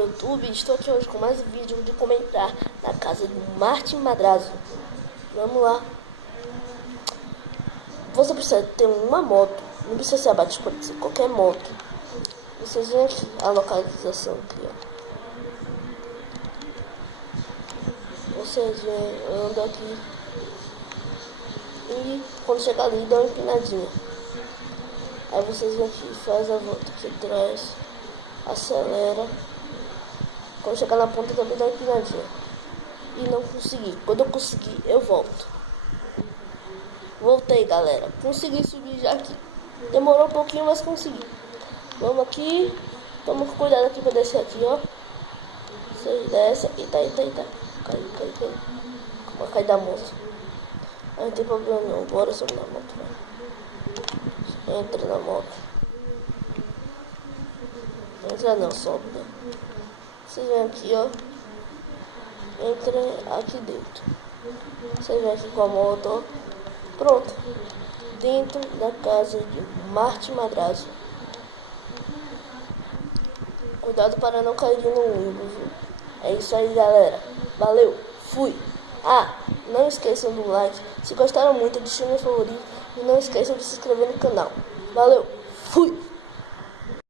YouTube, estou aqui hoje com mais um vídeo de comentar na casa do Martin Madrazo. Vamos lá. Você precisa ter uma moto, não precisa ser a Bate, pode ser qualquer moto. Vocês veem aqui a localização aqui, ó. Vocês veem, anda aqui e quando chegar ali dá uma empinadinha. Aí vocês vêm aqui, faz a volta aqui atrás, acelera. Quando chegar na ponta também dá uma empinadinha. E não consegui. Quando eu conseguir, eu volto. Voltei, galera. Consegui subir já aqui. Demorou um pouquinho, mas consegui. Vamos aqui. Toma cuidado aqui pra descer aqui, ó. Você desce. Eita. Cai. Como cai da moça. Não tem problema não. Bora subir na moto, velho. Entra na moto. Entra não, sobe, né? Vocês vêm aqui, ó. Entrem aqui dentro. Vocês vêm aqui com a moto, ó. Pronto. Dentro da casa de Martin Madrazo. Cuidado para não cair no ônibus, viu? É isso aí, galera. Valeu. Fui. Não esqueçam do like. Se gostaram muito, deixem meu favorito. E não esqueçam de se inscrever no canal. Valeu. Fui.